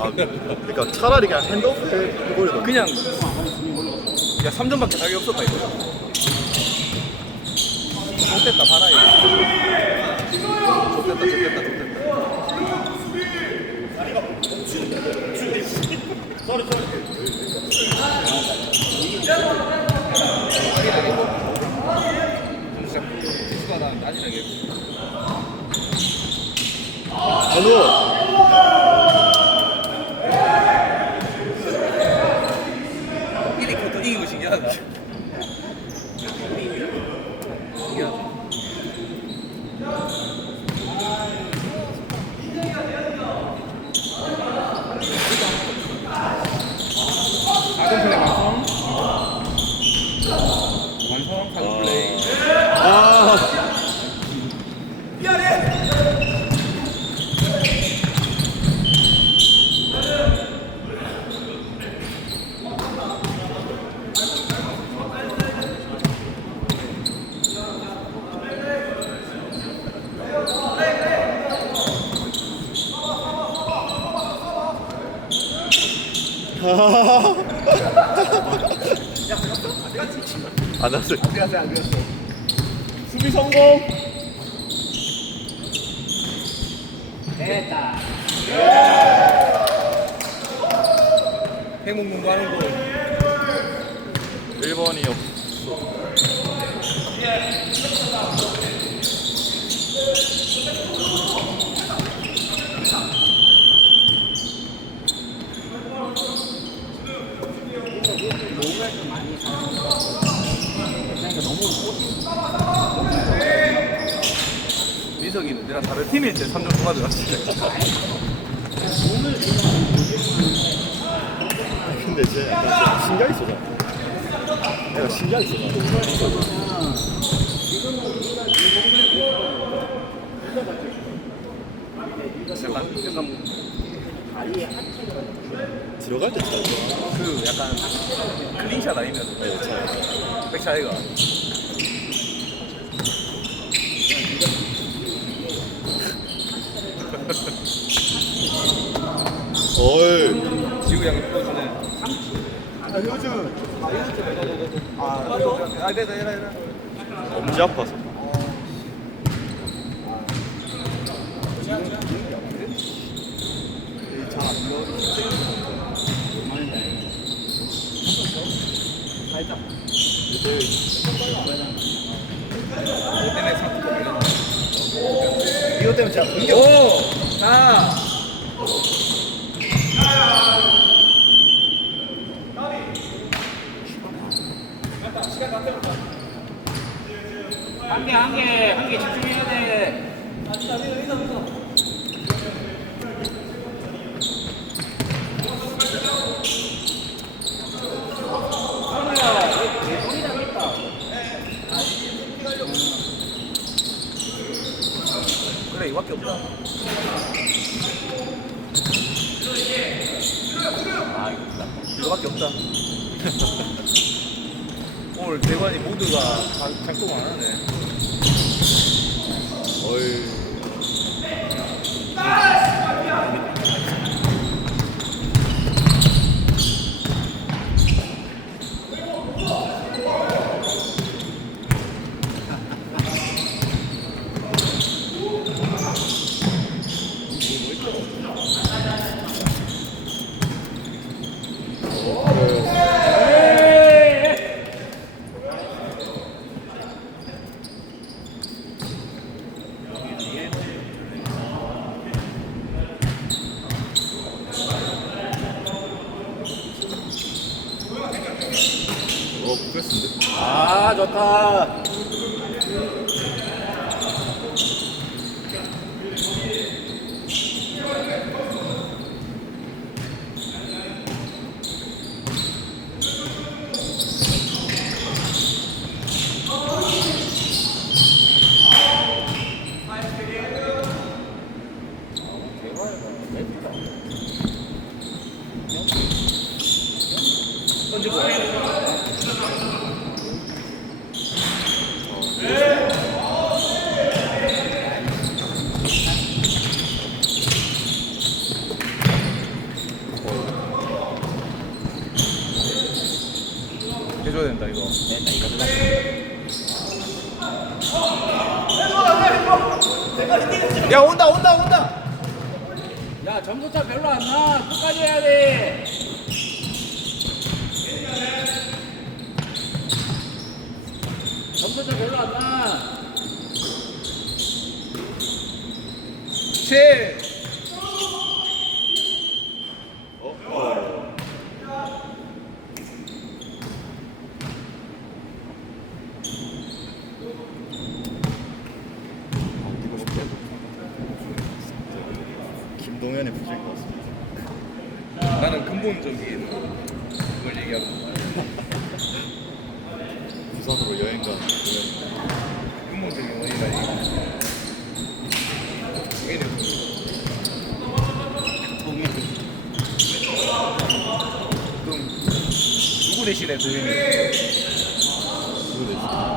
아, 그러니까 차라리 그냥 핸드오프 해버리던 그냥 야 3점밖에 자격이 없었다 이거. 좋됐다 봐라 이거. 좋됐다 좋됐다 좋됐다. 진짜 수가 나 이리 쿼터 이기고 신기하다 신기하다 사전 플레이 완성 완성 사전 플레이 아 안 왔어. 수비 성공. 행복농구 하는 거 1번이 없어. 3점인데 3점 또 맞아 근데 쟤 약간 신경 있어 내가 신경 있어 약간 약간 들어갈 때 진짜 그 약간 클린샷 아니면 네, 그렇죠. 잘. 백차이가. 양이 풀어주네 아 요즘. 아 이거 아 내가 해라 해라 엄지 아파서. 너 때문에 상품도 걸렸네 이거 때문에 진짜 공격 오! 자 한 개, 한 개, 한 개 집중해야 돼. 그래 이거밖에 없다 아 이거밖에 없다 대관이 모두가 다 작동 안 하네 어이. か40分。 야 온다 온다 온다. 야 점수차 별로 안 나. 끝까지 해야 돼. 점수차 별로 안 나. 7 안 뛰고 싶대. 김동현의 부재인 것 같습니다. 나는 근본적인 그걸 얘기하고 있는 부산으로 여행 동현이 그럼 누구 대신에 동현이? 누구? 누구 대신에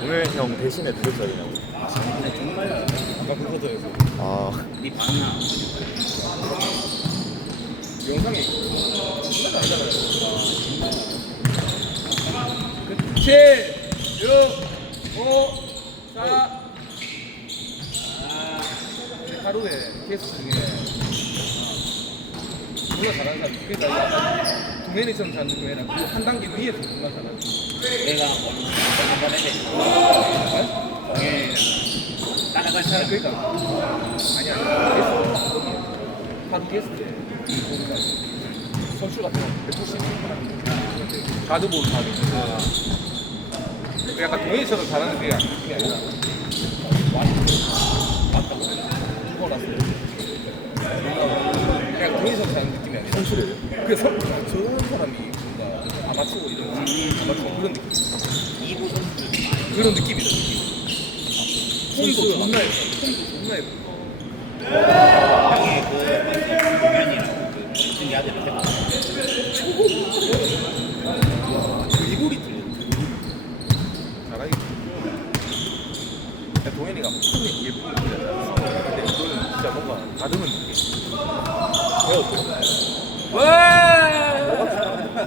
동현 형 대신에 누구 짜리냐고. 아까 불러서에서 아, 네 방아. 영상이 존나 다르잖아요 7 6 5 4 하루에 게스트 중에 존나 잘하는 사람이 그러니까 동현이처럼 잘하는 게 아니라 그한 단계 위에서 존나 잘하는 내가 한번 해야 돼. 예. 따라갈 사 사람. 그러니까. 아니 아니 게스트에 선수 같은 거 180. 가드볼 가드. 그 약간 동현이처럼 잘하는 게 느낌이 아니라 맞다고. 그거 났어. 그냥 동현이처럼 잘하는 느낌이 아니라. 선출이에요? 그래서 저런 사람이 뭔가 아마추어 이런 거 아마추어 그런 느낌. 이부 선수들. 그런 느낌이다 느낌. 폼도 존나 예뻐. 폼도 존나 예뻐. 그 무슨 야들을 해봐. 드리블이 들려. 잘하겠다. 야, 동현이가 폼이 예쁘게 들려. 근데 이거는 진짜 뭔가 다듬은 느낌. 왜?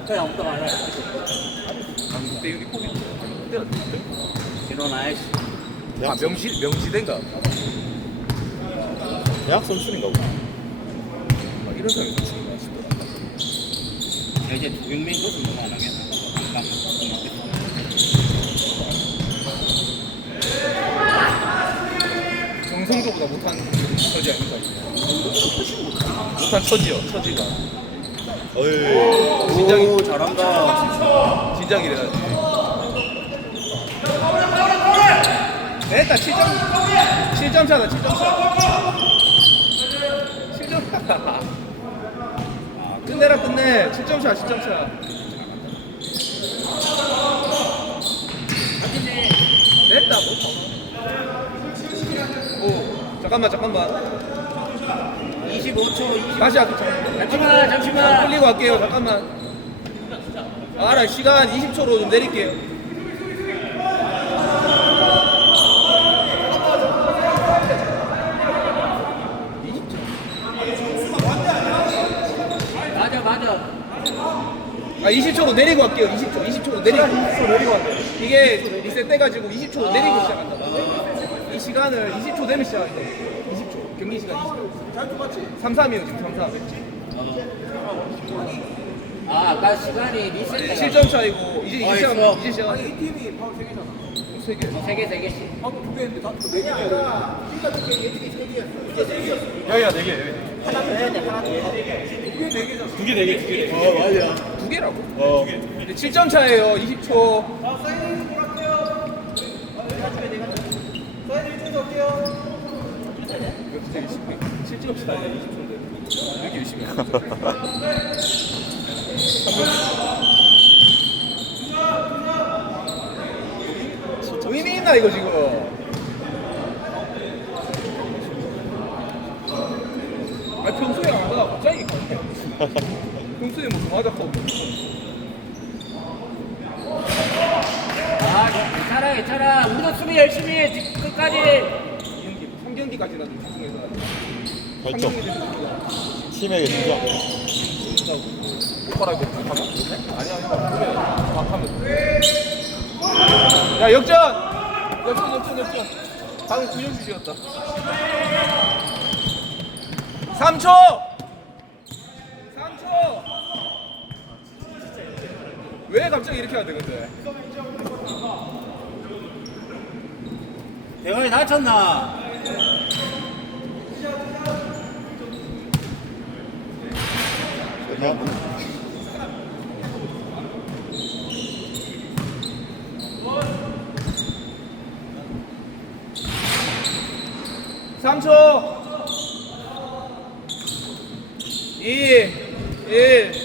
그냥 없다 말해. 난 그때 유니폼이 그때? 일어나 씨. 아 명시 명시대인가? 대학 선출인가 보다. 막 이런 사람이 싶더라. 이제 두경민도 운동 안 하면 잠깐 정성조보다 못한 처지 아닌가? 못한 처지요 처지가. 어이. 진작이 오 잘한다. 진작이 돼가지고. 됐다 7점 7점 차다 7점 차. 7점 차. 끝내라 끝내 7점 차 7점 차. 됐다 뭐. 오 잠깐만 잠깐만 25초 20. 다시 할게 잠깐만. 잠시만 잠시만. 흘리고 갈게요 잠깐만 알아 시간 20초로 좀 내릴게요 맞아 맞아. 아 20초로 내리고 갈게요. 20초 20초로 내리고. 20초 내리고 갈게요 이게 리셋 돼가지고 20초 내리고 시작한다 이 시간을 20초 되면 시작한다 20초. 경기 시간 20초. 3 3이에요 지금 3 3 아 아까 시간이 리셋. 7점 차이고 이제 이제 어, 시작 있어. 이제 시작. 이 팀이 바로 3개잖아. 3개. 세개 세 개씩. 야야 네 개. 두개 네 개, 두 개. 어 맞아. 두 개라고? 어. 7점 차예요. 20초. 진짜 7점 차에 20초인데 왜 이렇게 열심히 하냐 의미 있나 이거 지금? 아니 평소에 평소에 뭐 그만하자고 아 괜찮아 괜찮아. 우리도 수비 열심히 해. 끝까지. 3경기까지나 좀 집중해서 결정. 팀에게. 오빠랑 이렇게 하면 아니야 이거 그래 막 하면 야 역전 역전 역전 역전 방금 구현 주시였다 3초 3초 왜 갑자기 이렇게 돼 근데? 대가리 다쳤나? 3초. 2 1